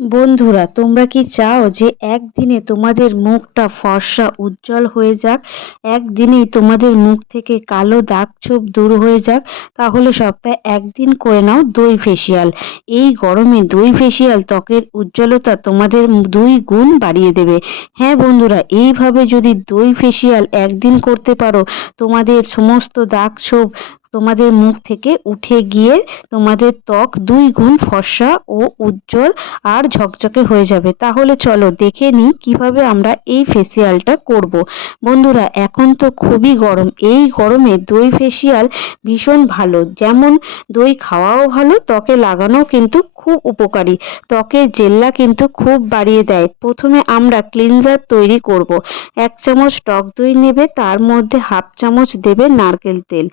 বন্ধুরা, তোমরা কি চাও যে একদিনে তোমাদের মুখটা ফর্সা উজ্জ্বল হয়ে যাক? একদিনেই তোমাদের মুখ থেকে কালো দাগ ছোপ দূর হয়ে যাক? তাহলে সপ্তাহে একদিন করে নাও দই ফেসিয়াল এই গরমে দই ফেসিয়াল ত্বকের উজ্জ্বলতা তোমাদের দুই গুণ বাড়িয়ে দেবে। হ্যাঁ বন্ধুরা, এইভাবে যদি দই ফেসিয়াল একদিন করতে পারো, তোমাদের সমস্ত দাগ ছোপ তোমাদের মুখ থেকে উঠে গিয়ে তোমাদের ত্বক দুই গুণ ফর্সা ও উজ্জ্বল আর ঝকঝকে হয়ে যাবে। তাহলে চলো দেখে নিই কীভাবে আমরা এই ফেসিয়ালটা করব। বন্ধুরা, এখন তো খুবই গরম। এই গরমে দই ফেসিয়াল ভীষণ ভালো। যেমন দই খাওয়াও ভালো, ত্বকে লাগানো কিন্তু খুব উপকারী। ত্বকের জেল্লা কিন্তু খুব বাড়িয়ে দেয়। প্রথমে আমরা ক্লিনজার তৈরি করব। এক চামচ টক দই নেবে, তার মধ্যে হাফ চামচ দেবে নারকেল তেল।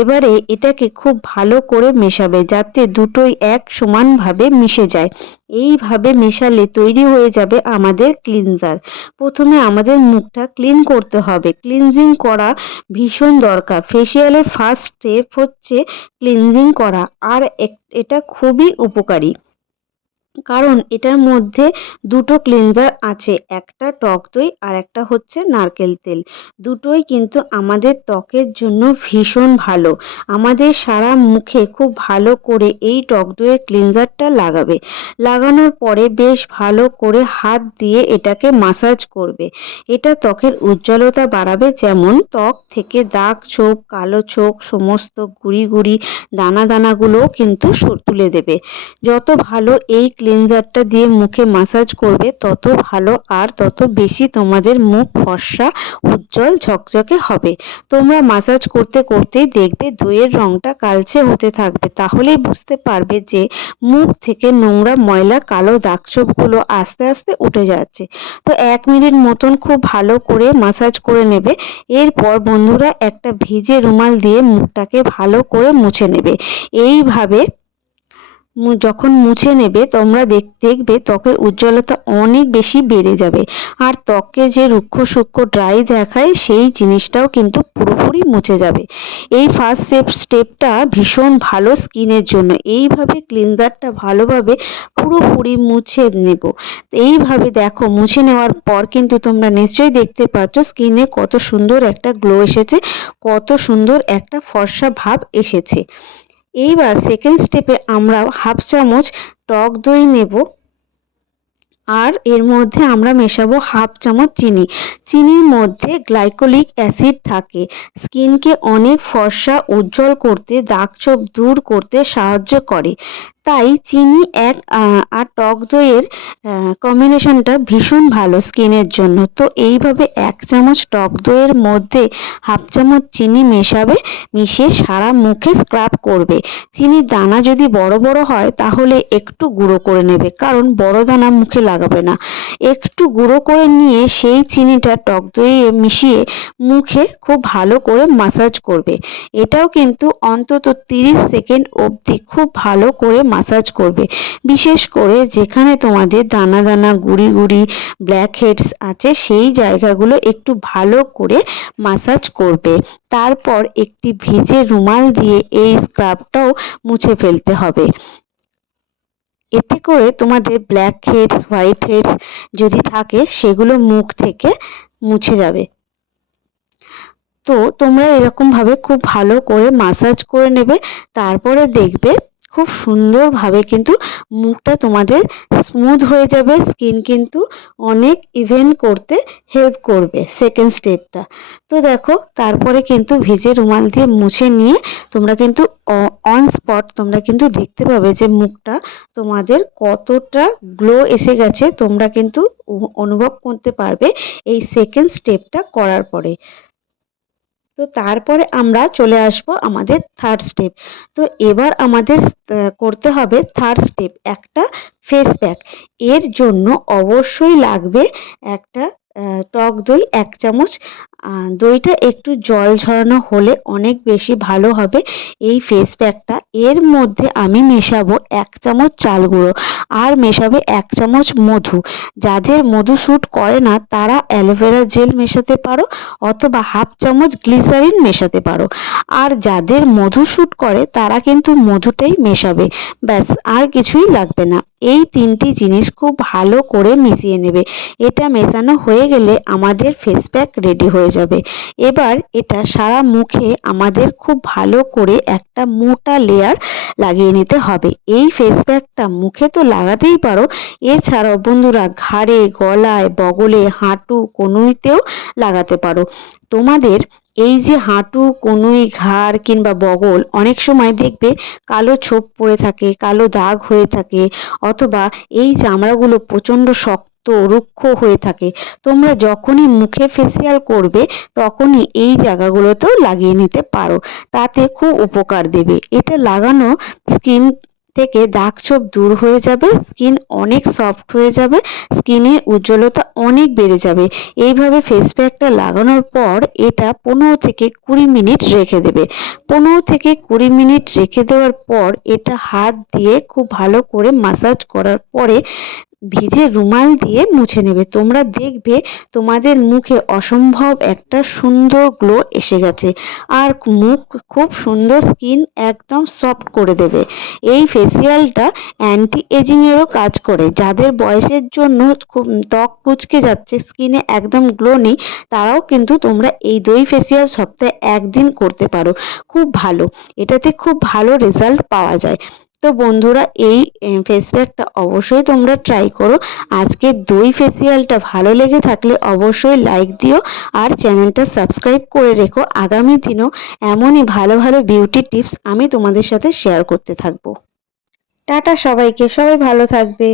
এবারে এটাকে খুব ভালো করে মেশাবে, যাতে দুটোই এক সমানভাবে মিশে যায়। এইভাবে মেশালে তৈরি হয়ে যাবে আমাদের ক্লিনজার প্রথমে আমাদের মুখটা ক্লিন করতে হবে। ক্লিনজিং করা ভীষণ দরকার। ফেসিয়ালের ফার্স্ট স্টেপ হচ্ছে ক্লিনজিং করা। আর এটা খুবই উপকারী। কারণ এটার মধ্যে দুটো ক্লিনজার আছে, একটা টক দই আর একটা হচ্ছে নারকেল তেল। দুটোই কিন্তু আমাদের ত্বকের জন্য ভীষণ ভালো। আমাদের সারা মুখে খুব ভালো করে এই টক দইয়ের ক্লিনজারটা লাগাবে। লাগানোর পরে বেশ ভালো করে হাত দিয়ে এটাকে মাসাজ করবে। এটা ত্বকের উজ্জ্বলতা বাড়াবে যেমন ত্বক থেকে দাগ ছোপ, কালো ছোপ, সমস্ত গুড়ি গুড়ি দানা দানাগুলোও কিন্তু তুলে দেবে। যত ভালো এই ক্লিনজারটা দিয়ে মুখে মাসাজ করবে, তত ভালো আর তত বেশি তোমাদের মুখ ফর্সা, উজ্জ্বল, ঝকঝকে হবে। তোমরা মাসাজ করতে করতেই দেখবে দইয়ের রঙটা কালচে হতে থাকবে। তাহলেই বুঝতে পারবে যে মুখ থেকে নোংরা ময়লা, কালো দাগছোপগুলো আস্তে আস্তে উঠে যাচ্ছে। তো এক মিনিট মতন খুব ভালো করে মাসাজ করে নেবে। এরপর বন্ধুরা একটা ভিজে রুমাল দিয়ে মুখটাকে ভালো করে মুছে নেবে। এইভাবে যখন মুছে নেবে, তোমরা দেখবে ত্বকের উজ্জ্বলতা অনেক বেশি বেড়ে যাবে। আর ত্বকে যে রুক্ষ সূক্ষ্ম ড্রাই দেখায়, সেই জিনিসটাও কিন্তু পুরোপুরি মুছে যাবে। এই ফার্স্ট স্টেপ স্টেপটা ভীষণ ভালো স্কিনের জন্য। এইভাবে ক্লিনজারটা ভালোভাবে পুরোপুরি মুছে নেব। এইভাবে দেখো, মুছে নেওয়ার পর কিন্তু তোমরা নিশ্চয়ই দেখতে পাচ্ছ, স্কিনে কত সুন্দর একটা গ্লো এসেছে, কত সুন্দর একটা ফর্সা ভাব এসেছে। এইবার সেকেন্ড স্টেপে আমরা হাফ চামচ টক দই নেব। আর এর মধ্যে আমরা মেশাবো হাফ চামচ চিনি। চিনির মধ্যে গ্লাইকোলিক অ্যাসিড থাকে। স্কিনকে অনেক ফর্সা, উজ্জ্বল করতে দাগ ছোপ দূর করতে সাহায্য করে। তাই চিনি এক আর টক দইয়ের কম্বিনেশনটা ভীষণ ভালো স্কিনের জন্য। তো এইভাবে এক চামচ টক দইয়ের মধ্যে হাফ চামচ চিনি মেশাবে, মিশিয়ে সারা মুখে স্ক্রাব করবে। চিনির দানা যদি বড় বড় হয়, তাহলে একটু গুঁড়ো করে নেবে, কারণ বড় দানা মুখে লাগাবে না। একটু গুঁড়ো করে নিয়ে সেই চিনিটা টক দইয়ে মিশিয়ে মুখে খুব ভালো করে মাসাজ করবে। এটাও কিন্তু অন্তত তিরিশ সেকেন্ড অবধি খুব ভালো করে মাসাজ করবে। বিশেষ করে যেখানে তোমাদের দানা দানা, গুড়ি গুড়ি ব্ল্যাক হেডস আছে, সেই জায়গাগুলো একটু ভালো করে মাসাজ করবে। তারপর একটি ভিজে রুমাল দিয়ে এই স্ক্রাবটাও মুছে ফেলতে হবে। এতে করে তোমাদের ব্ল্যাক হেডস হোয়াইট হেডস যদি থাকে, সেগুলো মুখ থেকে মুছে যাবে। তো তোমরা এরকমভাবে খুব ভালো করে মাসাজ করে নেবে। তারপরে দেখবে খুব সুন্দরভাবে কিন্তু মুখটা তোমাদের স্মুথ হয়ে যাবে স্কিন কিন্তু অনেক ইভেন করতে হেল্প করবে সেকেন্ড স্টেপটা তো দেখো, তারপরে কিন্তু ভিজে রুমাল দিয়ে মুছে নিয়ে তোমরা কিন্তু অন স্পট তোমরা কিন্তু দেখতে পাবে যে মুখটা তোমাদের কতটা গ্লো এসে গেছে, তোমরা কিন্তু অনুভব করতে পারবে এই সেকেন্ড স্টেপটা করার পরে। তো তারপরে আমরা চলে আসব আমাদের থার্ড স্টেপ তো এবার আমাদের করতে হবে থার্ড স্টেপ একটা ফেস প্যাক এর জন্য অবশ্যই লাগবে একটা টক দই এক চামচ দইটা একটু জল ঝরানো হলে অনেক বেশি ভালো হবে। এই ফেস প্যাকটা এর মধ্যে আমি মেশাবো এক চামচ চাল গুঁড়ো আর মেশাবে এক চামচ মধু। যাদের মধু শ্যুট করে না, তারা অ্যালোভেরা জেল মেশাতে পারো অথবা হাফ চামচ গ্লিসারিন মেশাতে পারো। আর যাদের মধু শ্যুট করে, তারা কিন্তু মধুটাই মেশাবে। ব্যাস, আর কিছুই লাগবে না। এই তিনটি জিনিস খুব ভালো করে মিশিয়ে নেবে। এটা মেশানো হয়ে গেলে আমাদের ফেস প্যাক রেডি হয়ে যাবে। এবার এটা সারা মুখে আমাদের খুব ভালো করে একটা মোটা লেয়ার লাগিয়ে নিতে হবে। এই ফেস প্যাকটা মুখে তো লাগাতেই পারো। এছাড়াও বন্ধুরা ঘাড়ে, গলায়, বগলে হাঁটু কনুইতেও লাগাতে পারো। তোমাদের এই যে হাঁটু, কনুই, ঘাড় কিংবা বগল অনেক সময় দেখবে কালো ছোপ পড়ে থাকে, কালো দাগ হয়ে থাকে। অথবা এই চামড়াগুলো প্রচণ্ড শক্ত রুক্ষ হয়ে থাকে। তোমরা যখনই মুখে ফেসিয়াল করবে, তখনই এই জায়গাগুলোতেও লাগিয়ে নিতে পারো। তাতে খুব উপকার দেবে। এটা লাগানো স্কিন থেকে দাগ ছোপ দূর হয়ে যাবে স্কিন অনেক সফট হয়ে যাবে স্কিনের উজ্জ্বলতা অনেক বেড়ে যাবে। এইভাবে ফেস প্যাকটা লাগানোর পর এটা পনেরো থেকে কুড়ি মিনিট রেখে দেবে। পনেরো থেকে কুড়ি মিনিট রেখে দেওয়ার পর এটা হাত দিয়ে খুব ভালো করে মাসাজ করার পরে ভিজে রুমাল দিয়ে মুছে নেবে। তোমরা দেখবে তোমাদের মুখে অসম্ভব একটা সুন্দর গ্লো এসে গেছে। আর মুখ খুব সুন্দর স্কিন একদম সফট করে দেবে। এই ফেসিয়ালটা অ্যান্টি এজিংয়েরও কাজ করে। যাদের বয়সের জন্য খুব ত্বক কুচকে যাচ্ছে স্কিনে একদম গ্লো নেই, তারাও কিন্তু তোমরা এই দই ফেসিয়াল সপ্তাহে একদিন করতে পারো। খুব ভালো। এটাতে খুব ভালো রেজাল্ট পাওয়া যায়। তো বন্ধুরা, এই ফেস প্যাকটা অবশ্যই তোমরা ট্রাই করো। আজকের দই ফেসিয়ালটা ভালো লেগে থাকলে অবশ্যই লাইক দিও আর চ্যানেলটা সাবস্ক্রাইব করে রেখো। আগামী দিনেও এমনই ভালো ভালো বিউটি টিপস আমি তোমাদের সাথে শেয়ার করতে থাকব। টাটা সবাইকে, সবাই ভালো থাকবে।